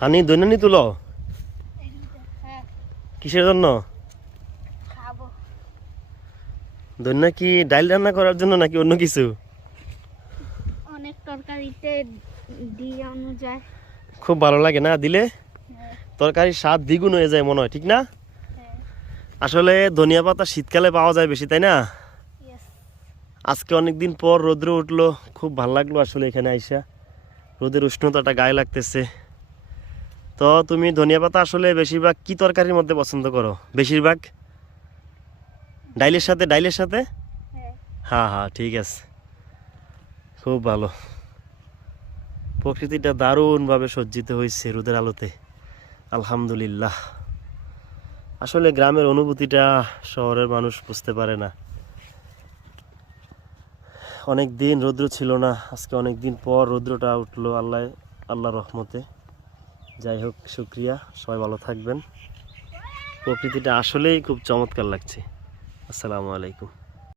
সানি দৈনানি তুলো হ্যাঁ কিসের জন্য? খাবো। দৈনা কি ডাল রান্না করার জন্য নাকি অন্য কিছু? অনেক তরকারিতে দিয়ে অনুযায়ী। খুব ভালো লাগে না দিলে? হ্যাঁ তরকারির স্বাদ দ্বিগুণ হয়ে যায় মনে হয়, ঠিক না? হ্যাঁ আসলে ধনিয়া পাতা শীতকালে পাওয়া যায় বেশি, তাই না? ইয়েস। আজকে অনেকদিন পর রৌদ্র উঠলো, খুব ভালো লাগলো আসলে এখানে আইসা। রোদের উষ্ণতাটা গায়ে লাগতেছে। তো তুমি ধনিয়া পাতা আসলে বেশিরভাগ কি তরকারির মধ্যে পছন্দ করো? বেশিরভাগ ডাইলের সাথে? হ্যাঁ হ্যাঁ হ্যাঁ, ঠিক আছে, খুব ভালো। প্রকৃতিটা দারুণভাবে সজ্জিত হয়েছে রোদের আলোতে, আলহামদুলিল্লাহ। আসলে গ্রামের অনুভূতিটা শহরের মানুষ বুঝতে পারে না। অনেক দিন রৌদ্র ছিল না, আজকে অনেক দিন পর রৌদ্রটা উঠলো আল্লাহ রহমতে। যাই হোক, শুক্রিয়া, সবাই ভালো থাকবেন। প্রকৃতিটা আসলেই খুব চমৎকার লাগছে। আসসালামু আলাইকুম।